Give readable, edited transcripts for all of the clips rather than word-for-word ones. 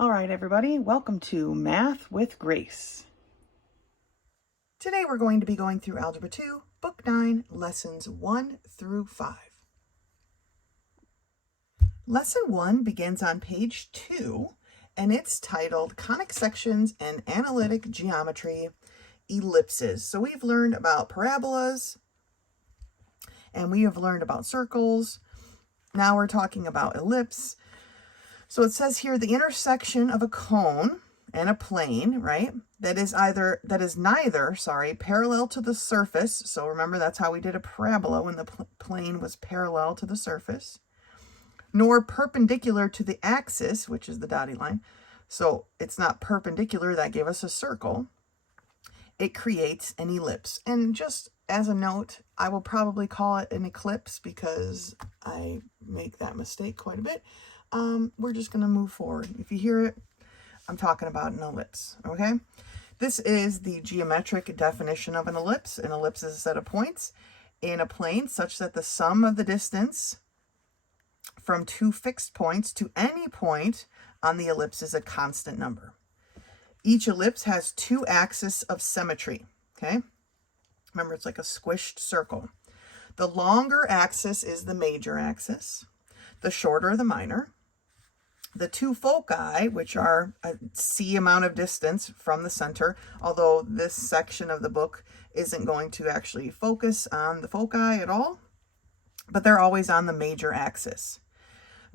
All right, everybody, welcome to Math with Grace. Today we're going to be going through Algebra 2, Book 9, Lessons 1 through 5. Lesson 1 begins on page 2, and it's titled Conic Sections and Analytic Geometry, Ellipses. So we've learned about parabolas, and we have learned about circles. Now we're talking about ellipse. So it says here the intersection of a cone and a plane, right? That is neither parallel to the surface. So remember, that's how we did a parabola when the plane was parallel to the surface, nor perpendicular to the axis, which is the dotted line. So it's not perpendicular, that gave us a circle. It creates an ellipse. And just as a note, I will probably call it an eclipse because I make that mistake quite a bit. We're just going to move forward. If you hear it, I'm talking about an ellipse, okay? This is the geometric definition of an ellipse. An ellipse is a set of points in a plane such that the sum of the distance from two fixed points to any point on the ellipse is a constant number. Each ellipse has two axes of symmetry, okay? Remember, it's like a squished circle. The longer axis is the major axis, the shorter the minor. The two foci, which are a c amount of distance from the center, although this section of the book isn't going to actually focus on the foci at all, but they're always on the major axis.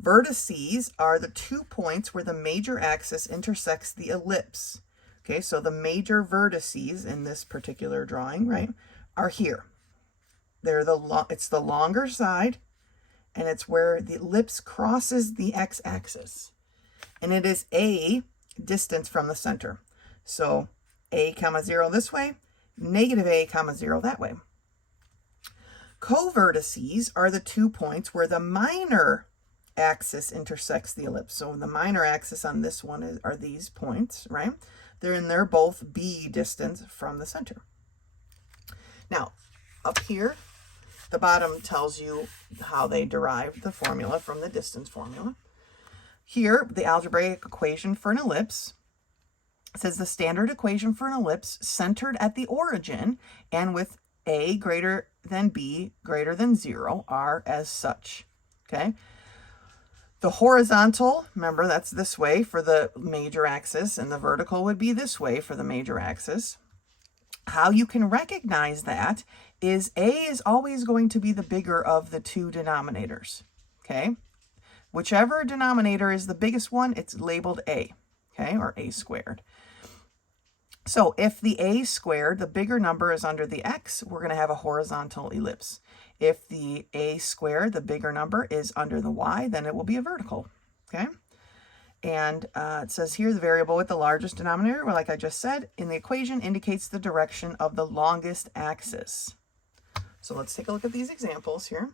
Vertices are the 2 points where the major axis intersects the ellipse. Okay, so the major vertices in this particular drawing, right, are here. It's the longer side, and it's where the ellipse crosses the x-axis. And it is a distance from the center. So a comma 0 this way, negative a comma 0 that way. Covertices are the 2 points where the minor axis intersects the ellipse. So the minor axis on this one are these points, right? They're both b distance from the center. Now, up here, the bottom tells you how they derived the formula from the distance formula. Here, the algebraic equation for an ellipse says the standard equation for an ellipse centered at the origin and with a greater than b greater than 0 are as such, okay? The horizontal, remember, that's this way for the major axis, and the vertical would be this way for the major axis. How you can recognize that is a is always going to be the bigger of the two denominators, okay? Whichever denominator is the biggest one, it's labeled a, okay, or a squared. So if the a squared, the bigger number, is under the x, we're going to have a horizontal ellipse. If the a squared, the bigger number, is under the y, then it will be a vertical, okay? And it says here the variable with the largest denominator, well, like I just said, in the equation indicates the direction of the longest axis. So let's take a look at these examples here.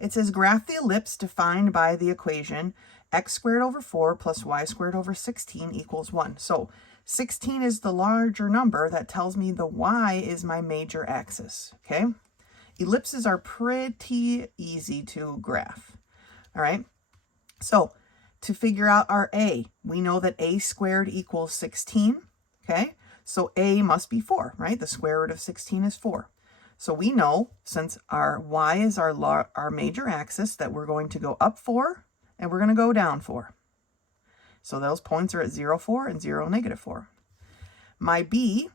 It says graph the ellipse defined by the equation x squared over 4 plus y squared over 16 equals 1. So 16 is the larger number. That tells me the y is my major axis, okay? Ellipses are pretty easy to graph, all right? So to figure out our a, we know that a squared equals 16, okay? So a must be 4, right? The square root of 16 is 4. So we know, since our y is our major axis, that we're going to go up 4 and we're going to go down 4. So those points are at 0, 4 and 0, negative 4. My b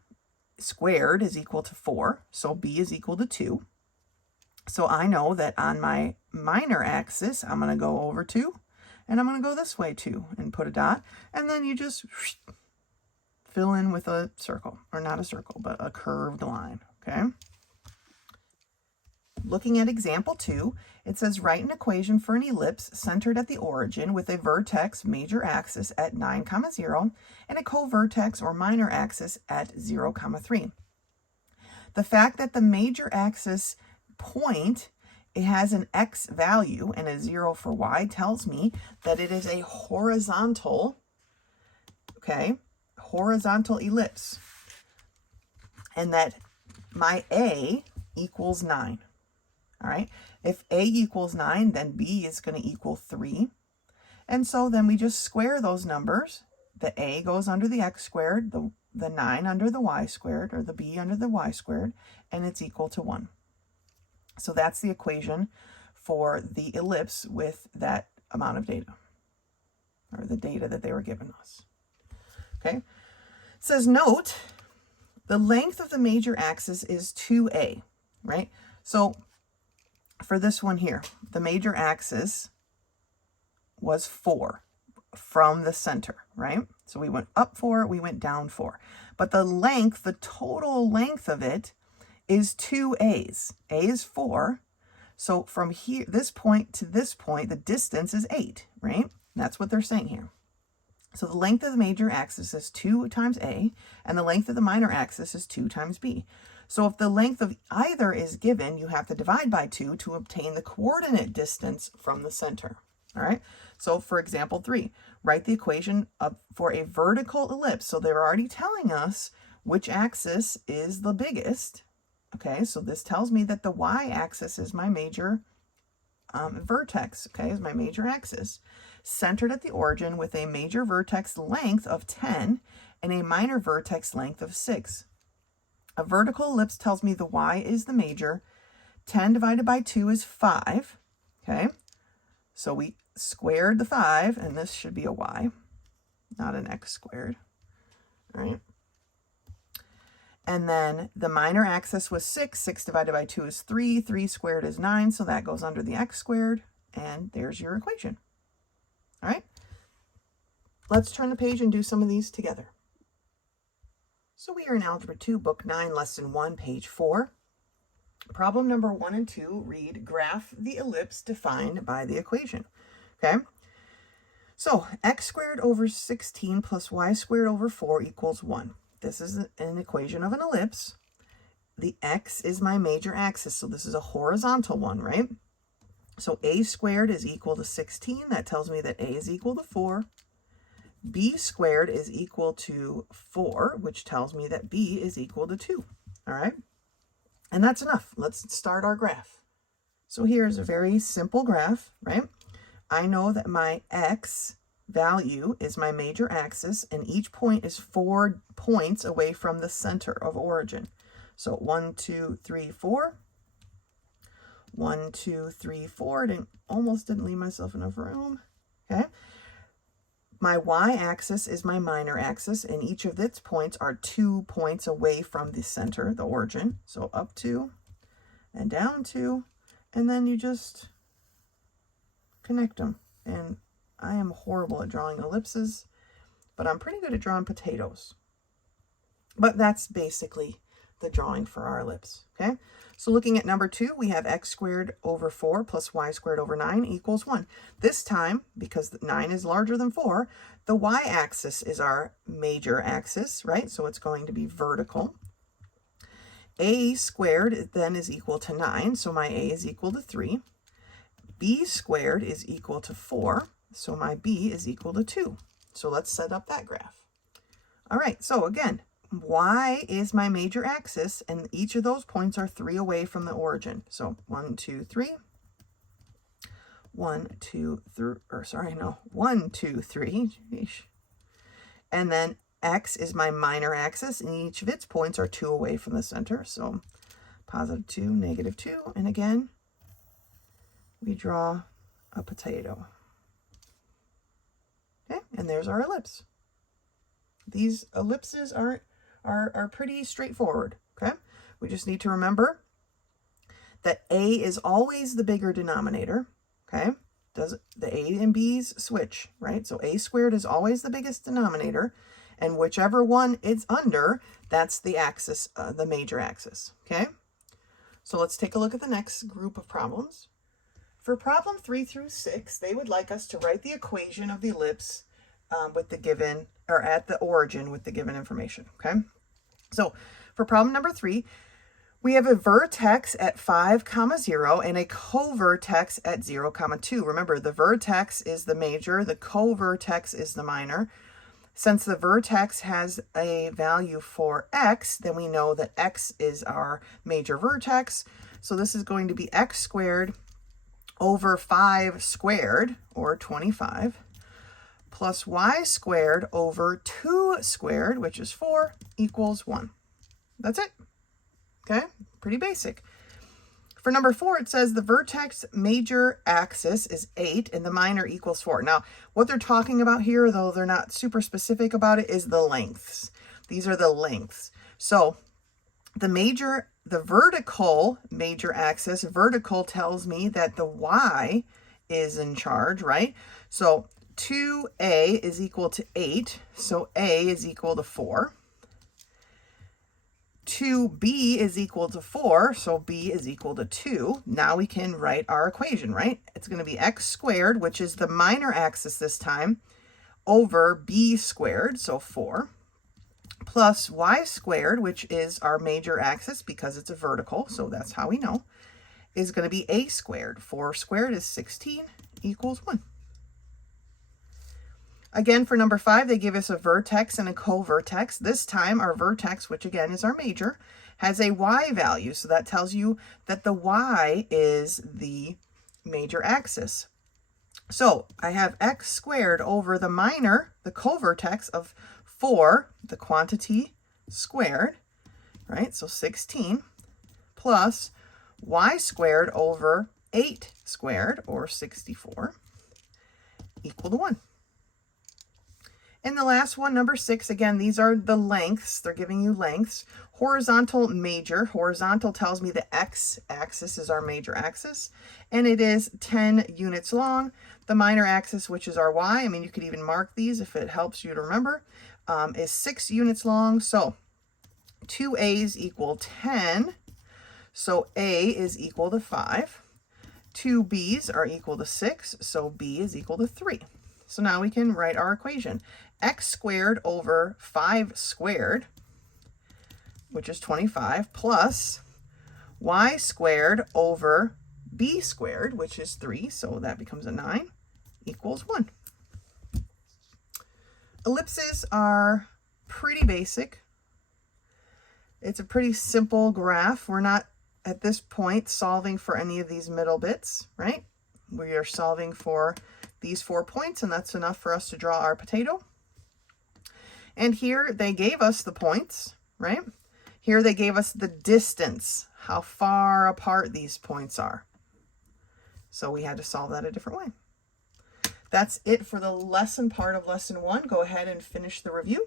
squared is equal to 4, so b is equal to 2. So I know that on my minor axis, I'm going to go over 2, and I'm going to go this way 2 and put a dot, and then you just fill in with a circle, or not a circle, but a curved line, okay? Looking at example 2, it says write an equation for an ellipse centered at the origin with a vertex major axis at 9, 0 and a co-vertex or minor axis at 0, 3. The fact that the major axis point, it has an x value and a 0 for y, tells me that it is a horizontal, okay, horizontal ellipse, and that my a equals 9. All right, if a equals 9, then b is going to equal 3. And so then we just square those numbers. The a goes under the x squared, the 9 under the y squared, or the b under the y squared, and it's equal to 1. So that's the equation for the ellipse with that amount of data, or the data that they were giving us. Okay, it says note, the length of the major axis is 2a, right? So for this one here, the major axis was 4 from the center, right? So we went up 4, we went down 4. But the length, the total length of it is 2 a's. A is 4. So from here, this point to this point, the distance is 8, right? That's what they're saying here. So the length of the major axis is 2 times a, and the length of the minor axis is 2 times b. So if the length of either is given, you have to divide by 2 to obtain the coordinate distance from the center. All right. So for example 3, write the equation for a vertical ellipse. So they're already telling us which axis is the biggest. Okay, so this tells me that the y-axis is my major vertex, okay, is my major axis, centered at the origin with a major vertex length of 10 and a minor vertex length of 6. A vertical ellipse tells me the y is the major. 10 divided by 2 is 5, okay? So we squared the 5, and this should be a y, not an x squared, all right? And then the minor axis was 6. 6 divided by 2 is 3. 3 squared is 9, so that goes under the x squared. And there's your equation. All right? Let's turn the page and do some of these together. So we are in Algebra 2, Book 9, Lesson 1, page 4. Problem number 1 and 2 read, graph the ellipse defined by the equation. Okay? So x squared over 16 plus y squared over 4 equals 1. This is an equation of an ellipse. The x is my major axis, so this is a horizontal one, right? So a squared is equal to 16. That tells me that a is equal to 4. B squared is equal to 4, which tells me that b is equal to 2. All right? And that's enough. Let's start our graph. So here's a very simple graph, right? I know that my x value is my major axis, and each point is 4 points away from the center of origin. So 1, 2, 3, 4. 1, 2, 3, 4. Almost didn't leave myself enough room. Okay. My y-axis is my minor axis, and each of its points are 2 points away from the center, the origin. So up 2 and down 2, and then you just connect them. And I am horrible at drawing ellipses, but I'm pretty good at drawing potatoes. But that's basically the drawing for our ellipse, okay? So looking at number 2, we have x squared over 4 plus y squared over 9 equals 1. This time, because 9 is larger than 4, the y-axis is our major axis, right? So it's going to be vertical. A squared then is equal to 9, so my a is equal to 3. B squared is equal to 4. So my b is equal to 2. So let's set up that graph. All right, so again, y is my major axis, and each of those points are 3 away from the origin. So 1, 2, 3. 1, 2, 3, or sorry, no, 1, 2, 3. And then x is my minor axis, and each of its points are 2 away from the center. So positive 2, negative 2. And again, we draw a potato. Okay, and there's our ellipse. These ellipses are pretty straightforward, okay? We just need to remember that a is always the bigger denominator, okay? The a and b's switch, right? So a squared is always the biggest denominator, and whichever one it's under, that's the axis, the major axis, okay? So let's take a look at the next group of problems. For problem 3 through 6, they would like us to write the equation of the ellipse with the given, or at the origin with the given information, okay? So for problem number 3, we have a vertex at 5, 0, and a co-vertex at 0, 2. Remember, the vertex is the major, the co-vertex is the minor. Since the vertex has a value for x, then we know that x is our major vertex. So this is going to be x squared over 5 squared, or 25, plus y squared over 2 squared, which is 4, equals 1. That's it. Okay, pretty basic. For number 4, it says the vertex major axis is 8 and the minor equals 4. Now, what they're talking about here, though they're not super specific about it, is the lengths. These are the lengths. So the vertical major axis, vertical tells me that the y is in charge, right? So 2a is equal to 8, so a is equal to 4. 2b is equal to 4, so b is equal to 2. Now we can write our equation, right? It's going to be x squared, which is the minor axis this time, over b squared, so 4, plus y squared, which is our major axis because it's a vertical, so that's how we know, is going to be a squared. 4 squared is 16, equals 1. Again, for number 5, they give us a vertex and a covertex. This time, our vertex, which again is our major, has a y value. So that tells you that the y is the major axis. So I have x squared over the minor, the covertex of 4, the quantity squared, right? So 16, plus y squared over 8 squared, or 64, equal to 1. And the last one, number 6, again, these are the lengths. They're giving you lengths. Horizontal major. Horizontal tells me the x-axis is our major axis, and it is 10 units long. The minor axis, which is our y, I mean, you could even mark these if it helps you to remember, is 6 units long. So 2a's equal 10. So a is equal to 5. 2b's are equal to 6. So b is equal to 3. So now we can write our equation. X squared over 5 squared, which is 25, plus y squared over b squared, which is 3, so that becomes a 9, equals 1. Ellipses are pretty basic. It's a pretty simple graph. We're not, at this point, solving for any of these middle bits, right? We are solving for these 4 points, and that's enough for us to draw our potato. And here they gave us the points, right? Here they gave us the distance, how far apart these points are. So we had to solve that a different way. That's it for the lesson part of lesson 1. Go ahead and finish the review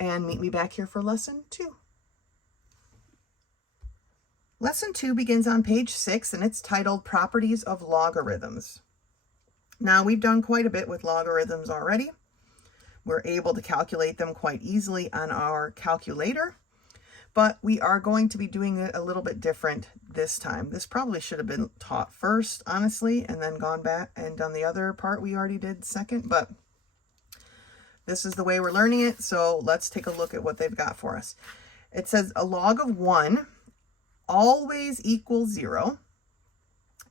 and meet me back here for lesson 2. Lesson 2 begins on page 6, and it's titled Properties of Logarithms. Now, we've done quite a bit with logarithms already. We're able to calculate them quite easily on our calculator, but we are going to be doing it a little bit different this time. This probably should have been taught first, honestly, and then gone back and done the other part we already did second, but this is the way we're learning it, so let's take a look at what they've got for us. It says a log of 1 always equals 0,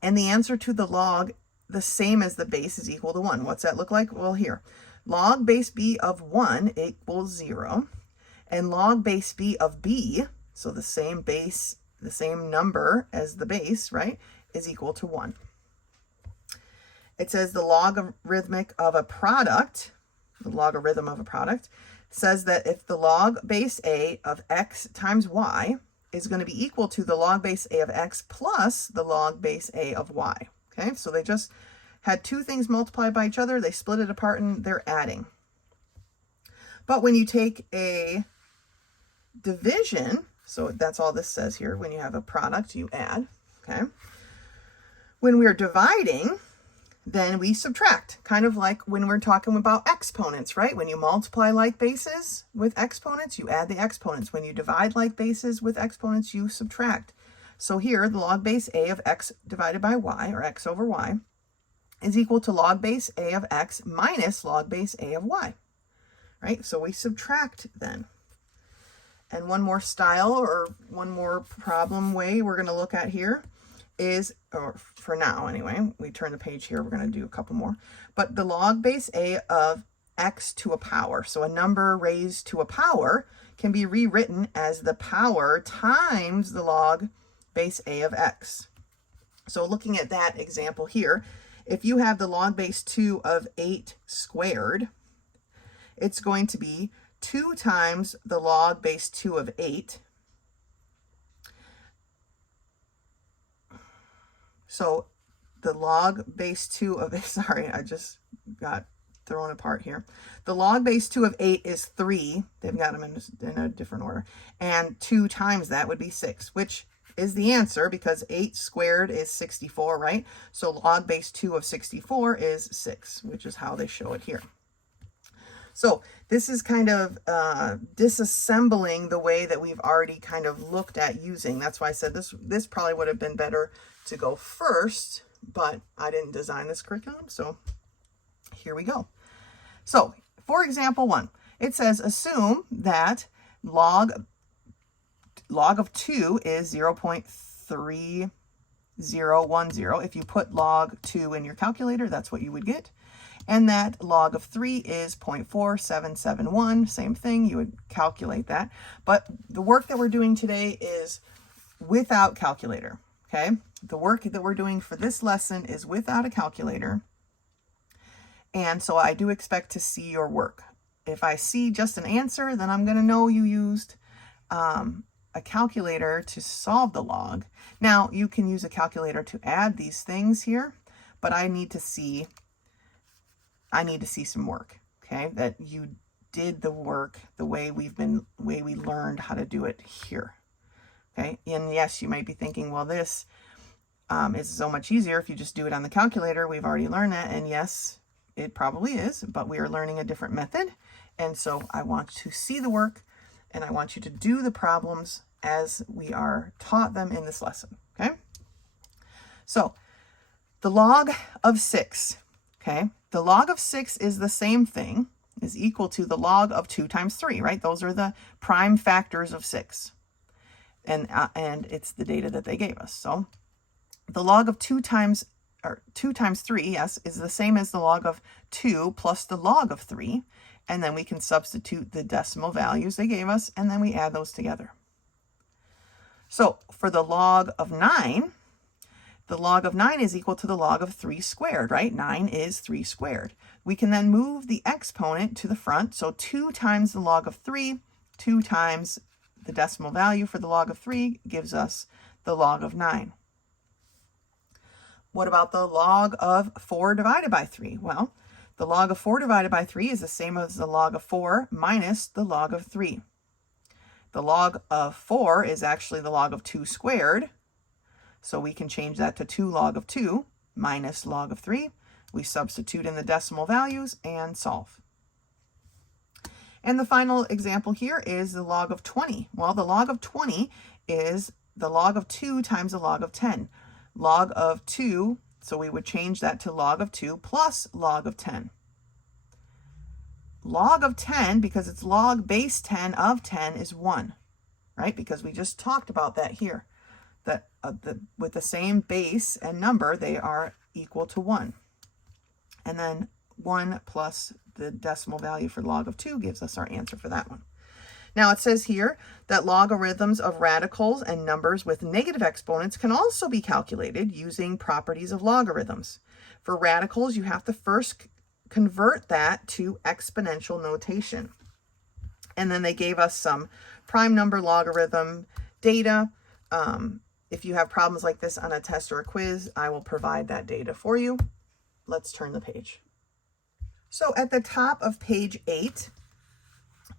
and the answer to the log the same as the base is equal to 1. What's that look like? Well, here, log base b of 1 equals 0, and log base b of b, so the same base, the same number as the base, right, is equal to 1. It says the logarithm of a product, says that if the log base a of x times y is going to be equal to the log base a of x plus the log base a of y. Okay, so they just had 2 things multiplied by each other, they split it apart, and they're adding. But when you take a division, so that's all this says here, when you have a product, you add, okay? When we're dividing, then we subtract, kind of like when we're talking about exponents, right? When you multiply like bases with exponents, you add the exponents. When you divide like bases with exponents, you subtract. So here, the log base a of x divided by y, or x over y, is equal to log base a of x minus log base a of y, right? So we subtract then. And one more style, or one more problem way we're going to look at here is, or for now anyway, we turn the page here, we're going to do a couple more, but the log base a of x to a power. So a number raised to a power can be rewritten as the power times the log base a of x. So looking at that example here, if you have the log base 2 of 8 squared, it's going to be 2 times the log base 2 of 8. So the log base 2 of, sorry, I just got thrown apart here. The log base 2 of 8 is 3. They've got them in a different order. And 2 times that would be 6, which is the answer because 8 squared is 64, right? So log base 2 of 64 is 6, which is how they show it here. So this is kind of disassembling the way that we've already kind of looked at using. That's why I said this probably would have been better to go first, but I didn't design this curriculum, so here we go. So for example 1, it says assume that log of 2 is 0.3010. If you put log 2 in your calculator, that's what you would get. And that log of 3 is 0.4771. Same thing, you would calculate that. But the work that we're doing today is without calculator, okay? The work that we're doing for this lesson is without a calculator. And so I do expect to see your work. If I see just an answer, then I'm going to know you used a calculator to solve the log. Now, you can use a calculator to add these things here, but I need to see some work, okay? That you did the work the way we learned how to do it here, okay? And yes, you might be thinking, well, this is so much easier if you just do it on the calculator. We've already learned that, and yes, it probably is, but we are learning a different method. And so I want to see the work, and I want you to do the problems as we are taught them in this lesson, okay? So the log of 6, okay? The log of 6 is the same thing, is equal to the log of 2 times 3, right? Those are the prime factors of 6. And it's the data that they gave us. So the log of 2 times 3, yes, is the same as the log of 2 plus the log of 3. And then we can substitute the decimal values they gave us, and then we add those together. So for the log of 9, the log of 9 is equal to the log of 3 squared, right? 9 is 3 squared. We can then move the exponent to the front. So 2 times the log of 3, 2 times the decimal value for the log of 3 gives us the log of 9. What about the log of 4 divided by 3? Well, the log of 4 divided by 3 is the same as the log of 4 minus the log of 3. The log of 4 is actually the log of 2 squared. So we can change that to 2 log of 2 minus log of 3. We substitute in the decimal values and solve. And the final example here is the log of 20. Well, the log of 20 is the log of 2 times the log of 10. Log of 2, so we would change that to log of 2 plus log of 10. Log of 10, because it's log base 10 of 10, is 1, right? Because we just talked about that here. That with the same base and number, they are equal to 1. And then 1 plus the decimal value for log of 2 gives us our answer for that one. Now it says here that logarithms of radicals and numbers with negative exponents can also be calculated using properties of logarithms. For radicals, you have to first convert that to exponential notation. And then they gave us some prime number logarithm data. If you have problems like this on a test or a quiz, I will provide that data for you. Let's turn the page. So at the top of page 8,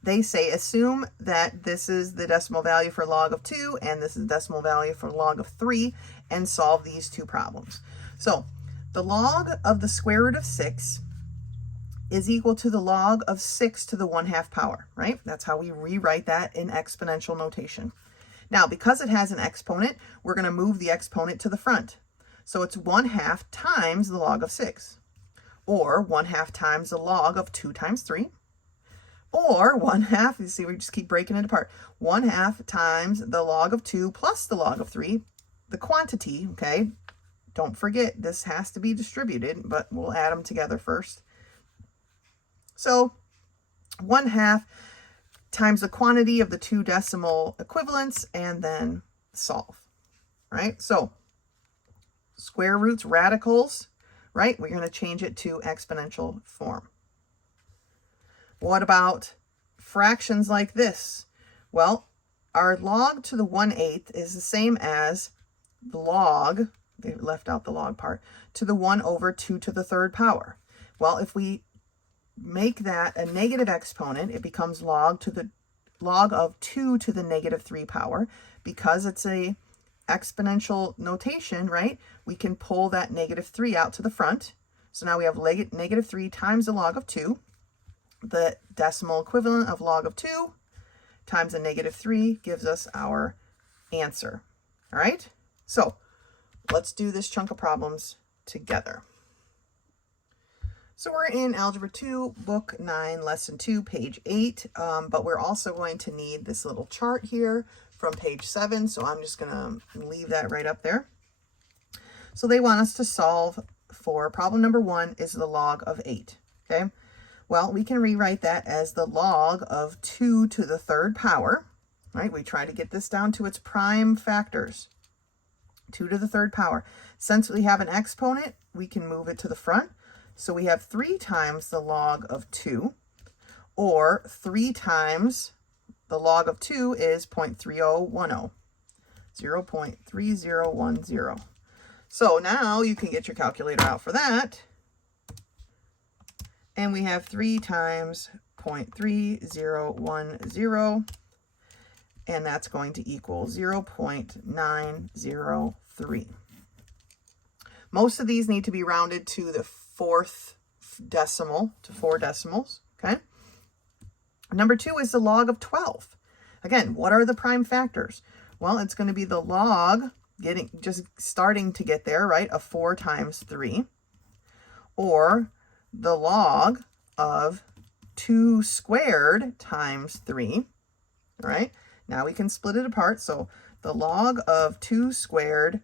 they say assume that this is the decimal value for log of 2 and this is the decimal value for log of 3 and solve these two problems. So the log of the square root of 6 is equal to the log of 6 to the 1/2 power, right? That's how we rewrite that in exponential notation. Now, because it has an exponent, we're going to move the exponent to the front. So it's 1/2 times the log of 6, or 1/2 times the log of 2 times 3, or 1/2, you see, we just keep breaking it apart, 1/2 times the log of 2 plus the log of 3, the quantity, okay? Don't forget, this has to be distributed, but we'll add them together first. So 1/2 times the quantity of the two decimal equivalents, and then solve, right? So square roots, radicals, right? We're going to change it to exponential form. What about fractions like this? Well, our log to the 1/8 is the same as the log, they left out the log part, to the 1 over 2 to the 3rd power. Well, if we make that a negative exponent, it becomes log of 2 to the -3 power. Because it's a exponential notation, right? We can pull that -3 out to the front. So now we have -3 times the log of 2. The decimal equivalent of log of 2 times the -3 gives us our answer. All right? So let's do this chunk of problems together. So we're in Algebra 2, Book 9, Lesson 2, page 8, but we're also going to need this little chart here from page 7, so I'm just going to leave that right up there. So they want us to solve for problem number 1 is the log of 8, okay? Well, we can rewrite that as the log of 2 to the 3rd power, right? We try to get this down to its prime factors, 2 to the 3rd power. Since we have an exponent, we can move it to the front. So we have 3 times the log of 2, or 3 times the log of 2 is 0.3010, 0.3010. So now you can get your calculator out for that. And we have 3 times 0.3010, and that's going to equal 0.903. Most of these need to be rounded to the 4th decimal, to 4 decimals, okay? Number 2 is the log of 12. Again, what are the prime factors? Well, it's going to be the log, just starting to get there, right, of 4 times 3, or the log of 2 squared times 3, all right? Now we can split it apart. So the log of 2 squared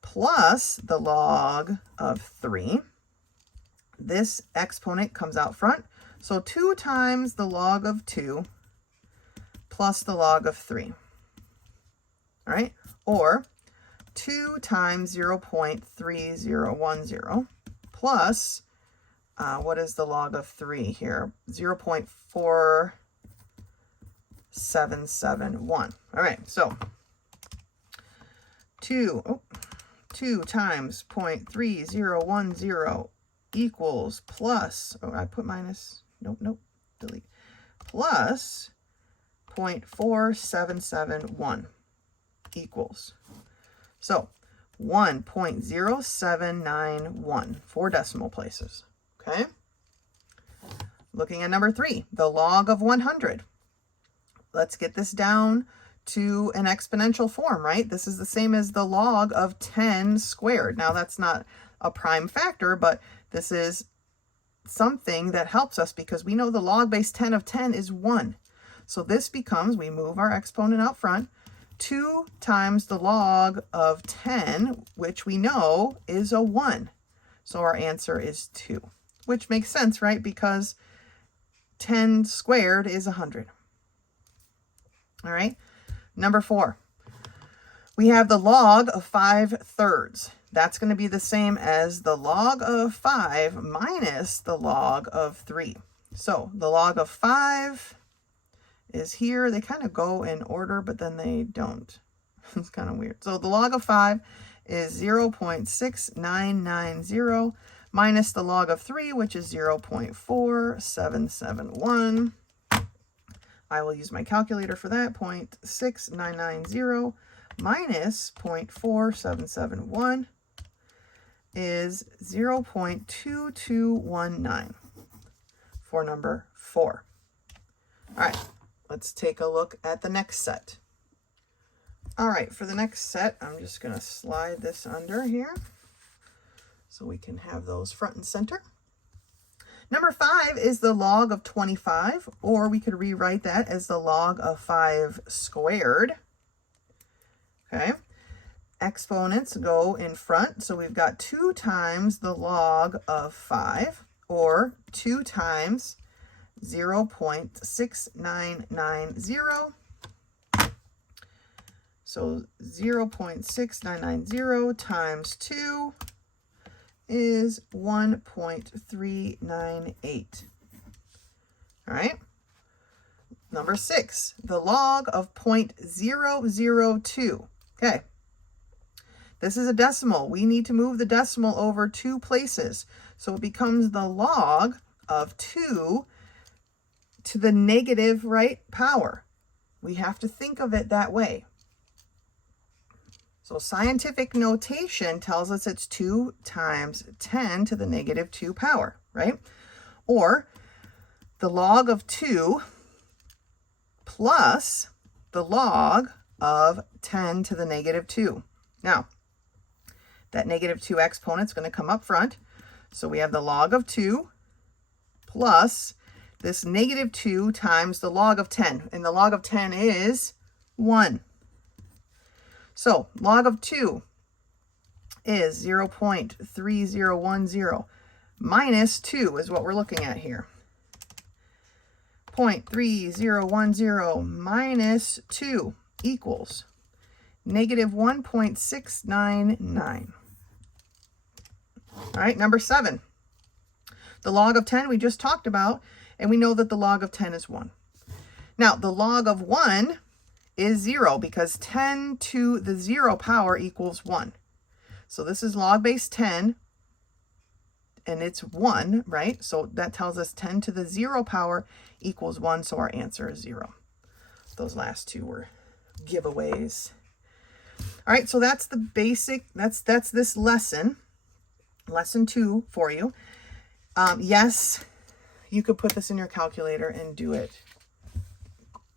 plus the log of 3. This exponent comes out front. So 2 times the log of 2 plus the log of 3, all right? Or 2 times 0.3010 plus, what is the log of 3 here? 0.4771. All right, so 2 times 0.3010 equals plus, oh, I put minus, nope, delete, plus 0.4771 equals, so 1.0791, 4 decimal places, okay? Looking at number 3, the log of 100. Let's get this down to an exponential form, right? This is the same as the log of 10 squared. Now that's not a prime factor, but this is something that helps us because we know the log base 10 of 10 is 1. So this becomes, we move our exponent out front, 2 times the log of 10, which we know is a 1. So our answer is 2, which makes sense, right? Because 10 squared is 100. All right. Number 4, we have the log of 5/3. That's going to be the same as the log of 5 minus the log of 3. So the log of 5 is here. They kind of go in order, but then they don't. It's kind of weird. So the log of 5 is 0.6990 minus the log of 3, which is 0.4771. I will use my calculator for that. 0.6990 minus 0.4771 is 0.2219 for number 4. All right, let's take a look at the next set. All right, for the next set, I'm just going to slide this under here so we can have those front and center. Number 5 is the log of 25, or we could rewrite that as the log of 5 squared. Okay, exponents go in front, so we've got 2 times the log of 5, or 2 times 0.6990. So 0.6990 times 2 is 1.398. All right. Number 6, the log of 0.002. Okay. This is a decimal. We need to move the decimal over 2 places. So it becomes the log of 2 to the negative power. We have to think of it that way. So scientific notation tells us it's 2 times 10 to the negative 2 power, right? Or the log of 2 plus the log of 10 to the negative 2. Now, that negative 2 exponent is going to come up front. So we have the log of 2 plus this negative 2 times the log of 10. And the log of 10 is 1. So log of 2 is 0.3010 minus 2 is what we're looking at here. 0.3010 minus 2 equals negative 1.699. All right, number 7. The log of 10 we just talked about, and we know that the log of 10 is 1. Now, the log of 1 is 0 because 10 to the 0 power equals 1. So this is log base 10, and it's 1, right? So that tells us 10 to the 0 power equals 1, so our answer is 0. Those last two were giveaways. All right, so that's the basic, that's this lesson. Lesson 2 for you. Yes, you could put this in your calculator and do it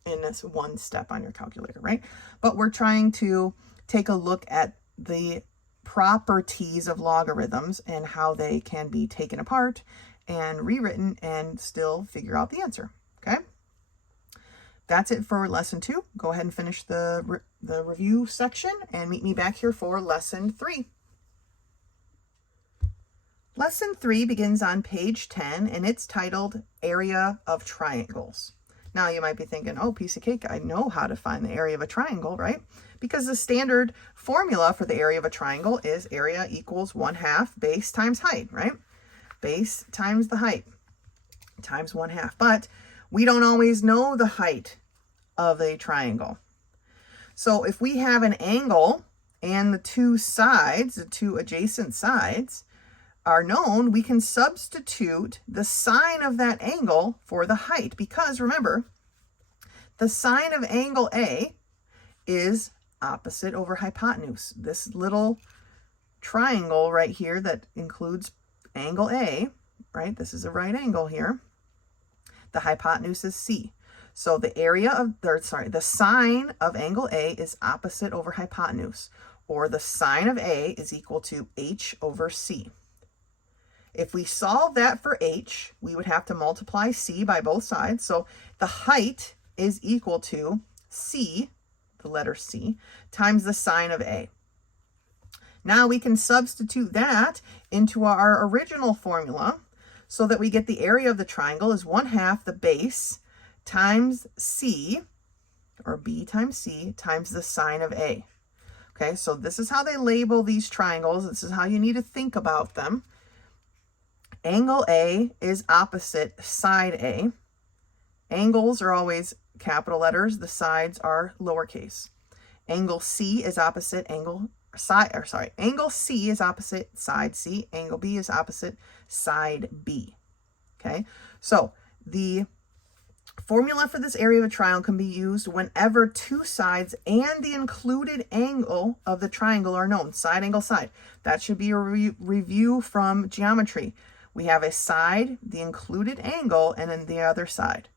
in this one step on your calculator, right? But we're trying to take a look at the properties of logarithms and how they can be taken apart and rewritten and still figure out the answer, okay? That's it for lesson 2. Go ahead and finish the review section and meet me back here for lesson 3. Lesson 3 begins on page 10, and it's titled Area of Triangles. Now you might be thinking, oh, piece of cake, I know how to find the area of a triangle, right? Because the standard formula for the area of a triangle is area equals 1/2 base times height, right? Base times the height times 1/2. But we don't always know the height of a triangle. So if we have an angle and the two sides, the two adjacent sides, are known, we can substitute the sine of that angle for the height, because remember, the sine of angle A is opposite over hypotenuse. This little triangle right here that includes angle A, right? This is a right angle here. The hypotenuse is C. So the the sine of angle A is opposite over hypotenuse, or the sine of A is equal to H over C. If we solve that for H, we would have to multiply C by both sides. So the height is equal to C, the letter C, times the sine of A. Now we can substitute that into our original formula so that we get the area of the triangle is 1/2 the base times C, or B times C, times the sine of A. Okay, so this is how they label these triangles. This is how you need to think about them. Angle A is opposite side A. Angles are always capital letters. The sides are lowercase. Angle C is opposite angle C is opposite side C. Angle B is opposite side B. Okay, so the formula for this area of a triangle can be used whenever two sides and the included angle of the triangle are known. Side, angle, side. That should be a review from geometry. We have a side, the included angle, and then the other side.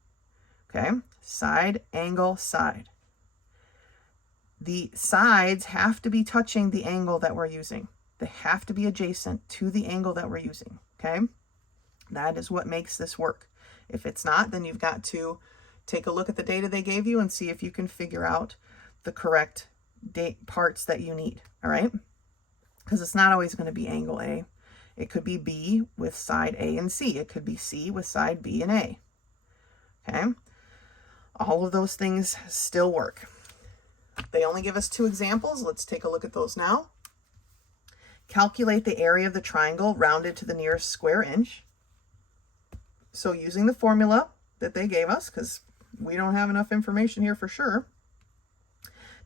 Okay, side, angle, side. The sides have to be touching the angle that we're using. They have to be adjacent to the angle that we're using. Okay, that is what makes this work. If it's not, then you've got to take a look at the data they gave you and see if you can figure out the correct parts that you need. All right, because it's not always going to be angle A. It could be B with side A and C. It could be C with side B and A. Okay, all of those things still work. They only give us 2 examples. Let's take a look at those now. Calculate the area of the triangle rounded to the nearest square inch. So using the formula that they gave us, because we don't have enough information here for sure,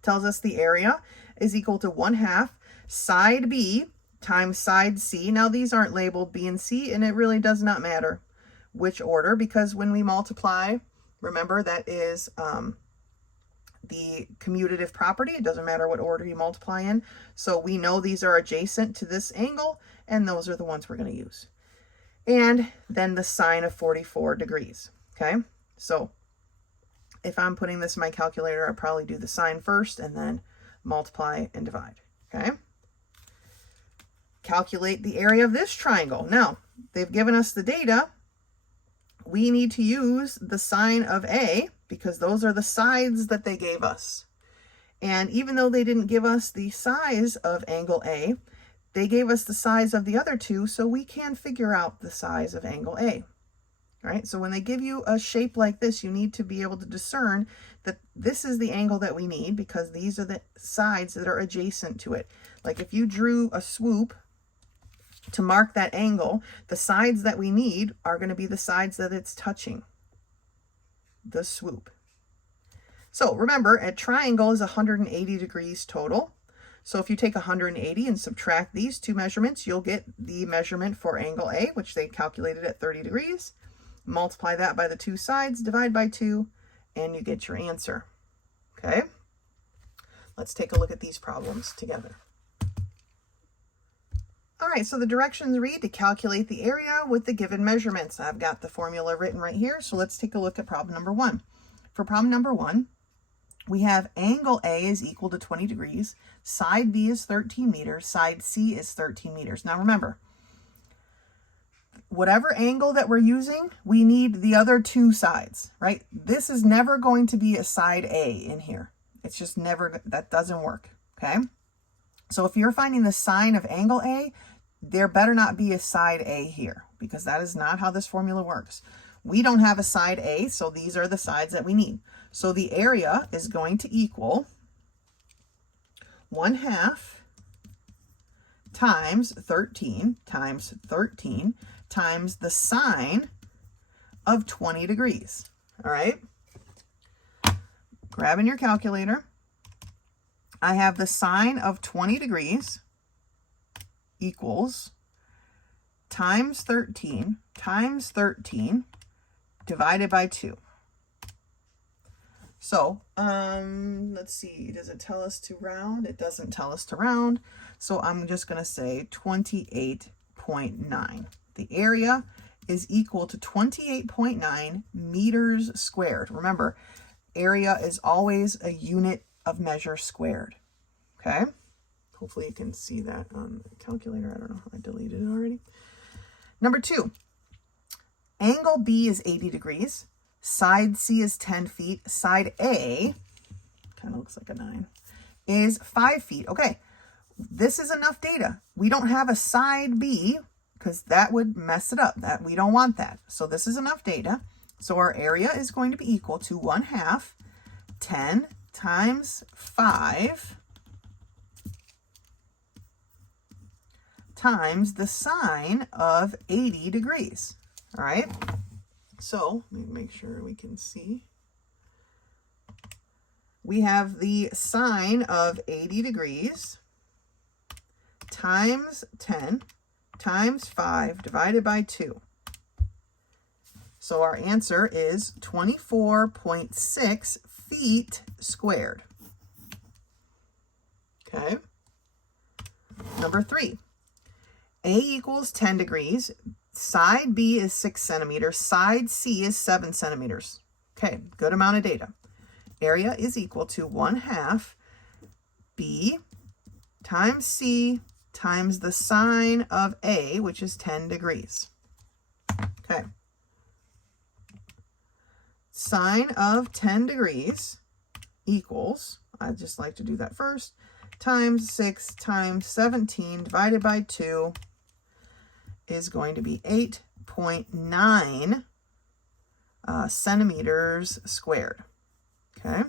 tells us the area is equal to 1/2 side B times side C. Now these aren't labeled B and C, and it really does not matter which order, because when we multiply, remember that is the commutative property. It doesn't matter what order you multiply in. So we know these are adjacent to this angle, and those are the ones we're going to use. And then the sine of 44 degrees. Okay, so if I'm putting this in my calculator, I'll probably do the sine first and then multiply and divide. Okay, calculate the area of this triangle. Now, they've given us the data. We need to use the sine of A, because those are the sides that they gave us. And even though they didn't give us the size of angle A, they gave us the size of the other two, so we can figure out the size of angle A. All right, so when they give you a shape like this, you need to be able to discern that this is the angle that we need, because these are the sides that are adjacent to it. Like if you drew a swoop to mark that angle, the sides that we need are going to be the sides that it's touching the swoop. So remember, a triangle is 180 degrees total. So if you take 180 and subtract these two measurements, you'll get the measurement for angle A, which they calculated at 30 degrees. Multiply that by the two sides, divide by 2, and you get your answer. Okay? Let's take a look at these problems together. All right, so the directions read to calculate the area with the given measurements. I've got the formula written right here, so let's take a look at problem number 1. For problem number 1, we have angle A is equal to 20 degrees, side B is 13 meters, side C is 13 meters. Now remember, whatever angle that we're using, we need the other two sides, right? This is never going to be a side A in here. It's just never, that doesn't work, okay? So if you're finding the sine of angle A, there better not be a side A here, because that is not how this formula works. We don't have a side A, so these are the sides that we need. So the area is going to equal 1/2 times 13 times 13 times the sine of 20 degrees. All right? Grabbing your calculator. I have the sine of 20 degrees equals times 13 divided by 2. So, let's see, does it tell us to round? It doesn't tell us to round, so I'm just going to say 28.9. The area is equal to 28.9 meters squared. Remember, area is always a unit of measure squared. Okay? Hopefully you can see that on the calculator. I don't know, I deleted it already. Number 2, angle B is 80 degrees. Side C is 10 feet. Side A, kind of looks like a 9, is 5 feet. Okay, this is enough data. We don't have a side B, because that would mess it up. That we don't want that. So this is enough data. So our area is going to be equal to 1/2 10 times 5 times the sine of 80 degrees. All right? So let me make sure we can see. We have the sine of 80 degrees times 10 times 5 divided by 2. So our answer is 24.6 feet squared. Okay. Number 3. A equals 10 degrees. Side B is 6 centimeters. Side C is 7 centimeters. Okay, good amount of data. Area is equal to 1/2 B times C times the sine of A, which is 10 degrees. Okay. Sine of 10 degrees equals, I'd just like to do that first, times 6 times 17 divided by 2 is going to be 8.9 centimeters squared. Okay.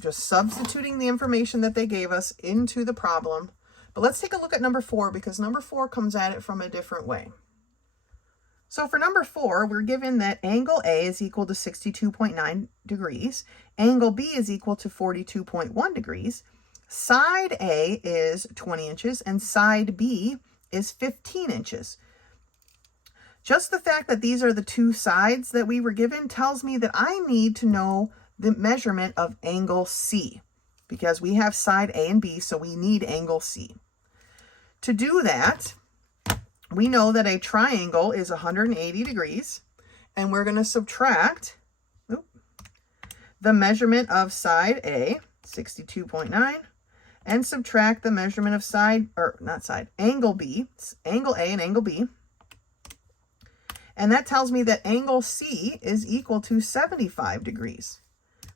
Just substituting the information that they gave us into the problem, But let's take a look at number 4, because number 4 comes at it from a different way. So for number 4, we're given that angle A is equal to 62.9 degrees, angle B is equal to 42.1 degrees, side A is 20 inches, and side B is 15 inches. Just the fact that these are the two sides that we were given tells me that I need to know the measurement of angle C, because we have side A and B, so we need angle C. To do that, we know that a triangle is 180 degrees, and we're going to subtract the measurement of side A, 62.9, and subtract the measurement of angle B, angle A and angle B. And that tells me that angle C is equal to 75 degrees,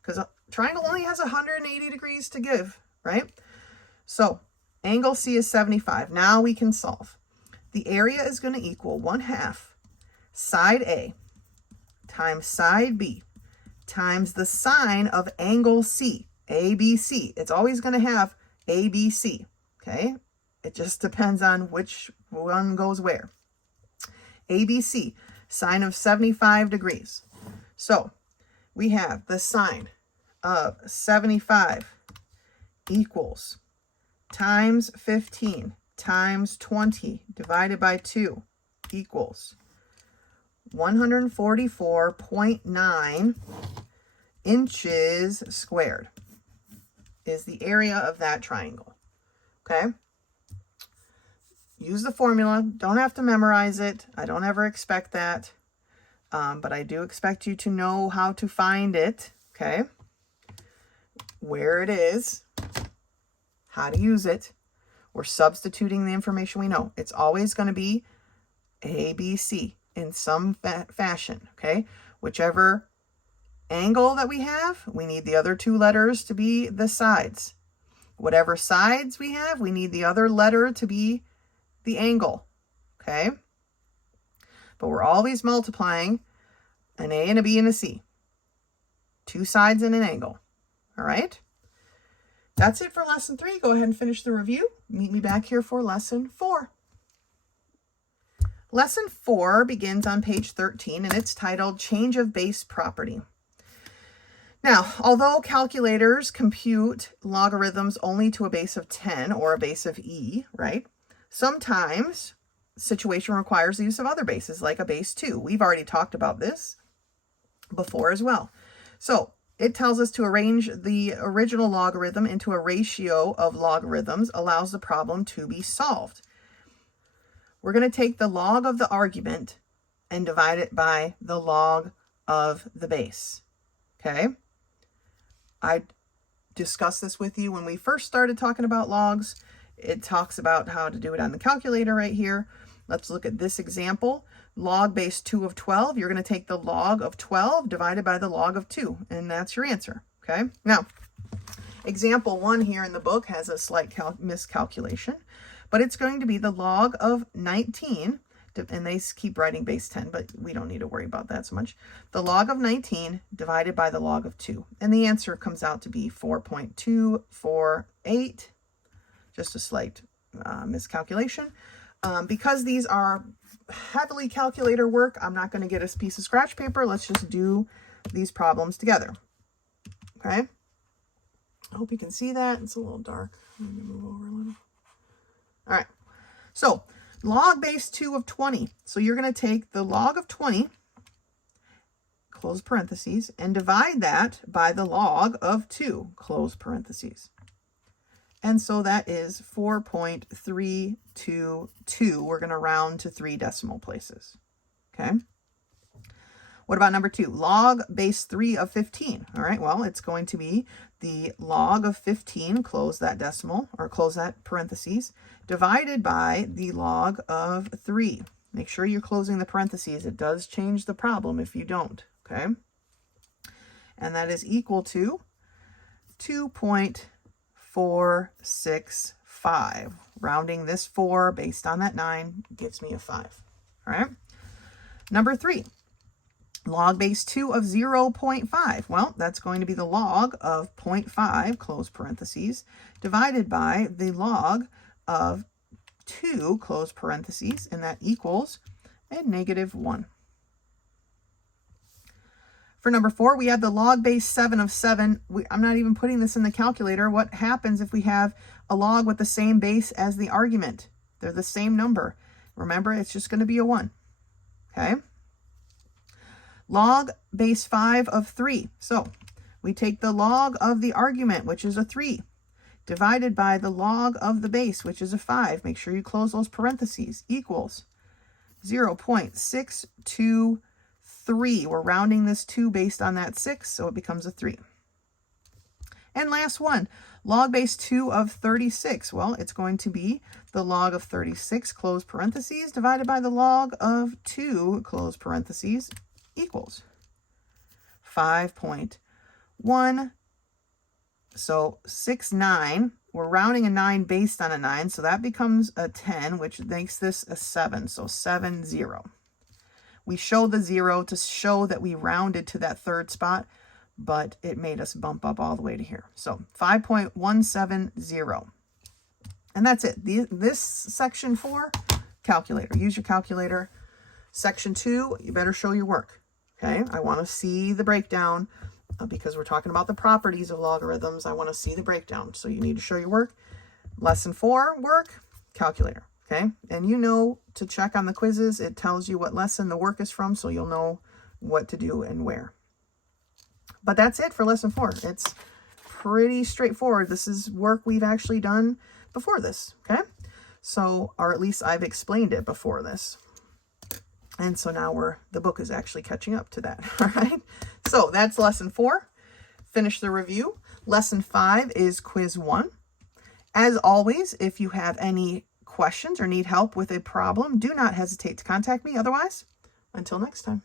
because a triangle only has 180 degrees to give, right? So angle C is 75. Now we can solve. The area is going to equal 1/2 side A times side B times the sine of angle C, ABC. It's always going to have ABC, okay? It just depends on which one goes where. ABC, sine of 75 degrees. So we have the sine of 75 equals times 15 times 20 divided by 2 equals 144.9 inches squared is the area of that triangle. Okay? Use the formula. Don't have to memorize it. I don't ever expect that. But I do expect you to know how to find it. Okay? Where it is. How to use it. We're substituting the information we know. It's always going to be ABC in some fashion. Okay? Whichever angle that we have, we need the other two letters to be the sides. Whatever sides we have, we need the other letter to be the angle, okay? But we're always multiplying an A and a B and a C. Two sides and an angle, all right? That's it for lesson 3. Go ahead and finish the review. Meet me back here for lesson 4. Lesson 4 begins on page 13, and it's titled Change of Base Property. Now, although calculators compute logarithms only to a base of 10 or a base of e, right? Sometimes the situation requires the use of other bases, like a base 2. We've already talked about this before as well. So it tells us to arrange the original logarithm into a ratio of logarithms allows the problem to be solved. We're going to take the log of the argument and divide it by the log of the base. Okay? I discussed this with you when we first started talking about logs. It talks about how to do it on the calculator right here. Let's look at this example. Log base 2 of 12. You're going to take the log of 12 divided by the log of 2, and that's your answer. Okay? Now, example 1 here in the book has a slight miscalculation, but it's going to be the log of 19, and they keep writing base 10, but we don't need to worry about that so much. The log of 19 divided by the log of 2, and the answer comes out to be 4.248. Just a slight miscalculation. Because these are heavily calculator work, I'm not going to get a piece of scratch paper. Let's just do these problems together. Okay? I hope you can see that. It's a little dark. Let me move over a little. All right. So, log base 2 of 20. So you're going to take the log of 20, close parentheses, and divide that by the log of 2, close parentheses. And so that is 4.322. We're going to round to 3 decimal places. Okay. What about number 2? Log base 3 of 15. All right, well, it's going to be the log of 15, close that decimal, or close that parentheses, divided by the log of 3. Make sure you're closing the parentheses. It does change the problem if you don't, okay? And that is equal to 2.465. Rounding this 4 based on that 9 gives me a 5, all right? Number 3. Log base 2 of 0.5. Well, that's going to be the log of 0.5, close parentheses, divided by the log of 2, close parentheses, and that equals a -1. For number 4, we have the log base 7 of 7. I'm not even putting this in the calculator. What happens if we have a log with the same base as the argument? They're the same number. Remember, it's just going to be a 1. Okay? Log base 5 of 3. So we take the log of the argument, which is a 3, divided by the log of the base, which is a 5. Make sure you close those parentheses. Equals 0.623. We're rounding this 2 based on that 6, so it becomes a 3. And last one, log base 2 of 36. Well, it's going to be the log of 36, close parentheses, divided by the log of 2, close parentheses, equals 5.1. So 69, we're rounding a 9 based on a 9, so that becomes a 10, which makes this a 7, so 70. We show the 0 to show that we rounded to that third spot, but it made us bump up all the way to here. So 5.170. And that's it. This section 4, calculator. Use your calculator. Section 2, you better show your work. Okay, I want to see the breakdown because we're talking about the properties of logarithms. I want to see the breakdown. So you need to show your work. Lesson 4, work, calculator. Okay, and you know to check on the quizzes, it tells you what lesson the work is from, so you'll know what to do and where. But that's it for lesson 4. It's pretty straightforward. This is work we've actually done before this, okay? So, or at least I've explained it before this. And so now the book is actually catching up to that, all right? So that's lesson 4. Finish the review. Lesson 5 is quiz 1. As always, if you have any questions or need help with a problem, do not hesitate to contact me. Otherwise, until next time.